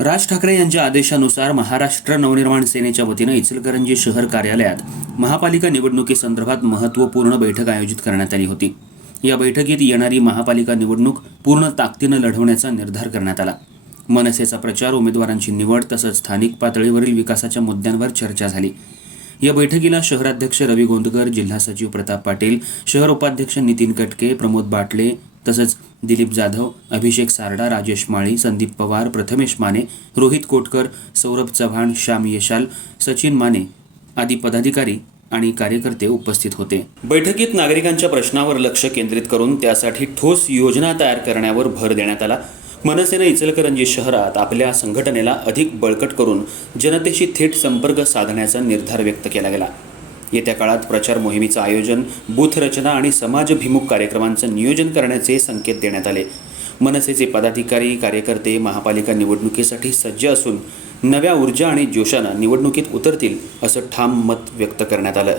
राज ठाकरे यांच्या आदेशानुसार महाराष्ट्र नवनिर्माण सेनेच्या वतीनं इचलकरंजी शहर कार्यालयात महापालिका निवडणुकीसंदर्भात महत्त्वपूर्ण बैठक आयोजित करण्यात आली होती. या बैठकीत येणारी महापालिका निवडणूक पूर्ण ताकदीनं लढवण्याचा निर्धार करण्यात आला. मनसेचा प्रचार उमेदवारांची निवड तसंच स्थानिक पातळीवरील विकासाच्या मुद्द्यांवर चर्चा झाली. या बैठकीला शहराध्यक्ष रवी गोंदकर जिल्हा सचिव प्रताप पाटील शहर उपाध्यक्ष नितीन कटके प्रमोद बाटले तसंच दिलीप जाधव अभिषेक सारडा राजेश माळी संदीप पवार प्रथमेश माने रोहित कोटकर सौरभ चव्हाण श्याम येशाल सचिन माने आदी पदाधिकारी आणि कार्यकर्ते उपस्थित होते. बैठकीत नागरिकांच्या प्रश्नावर लक्ष केंद्रित करून त्यासाठी ठोस योजना तयार करण्यावर भर देण्यात आला. मनसेने इचलकरंजी शहरात आपल्या संघटनेला अधिक बळकट करून जनतेशी थेट संपर्क साधण्याचा निर्धार व्यक्त केला गेला. येत्या काळात प्रचार मोहिमेचं आयोजन बूथ रचना आणि समाजभिमुख कार्यक्रमांचं नियोजन करण्याचे संकेत देण्यात आले. मनसेचे पदाधिकारी कार्यकर्ते महापालिका निवडणुकीसाठी सज्ज असून नव्या ऊर्जा आणि जोशानं निवडणुकीत उतरतील असं ठाम मत व्यक्त करण्यात आलं.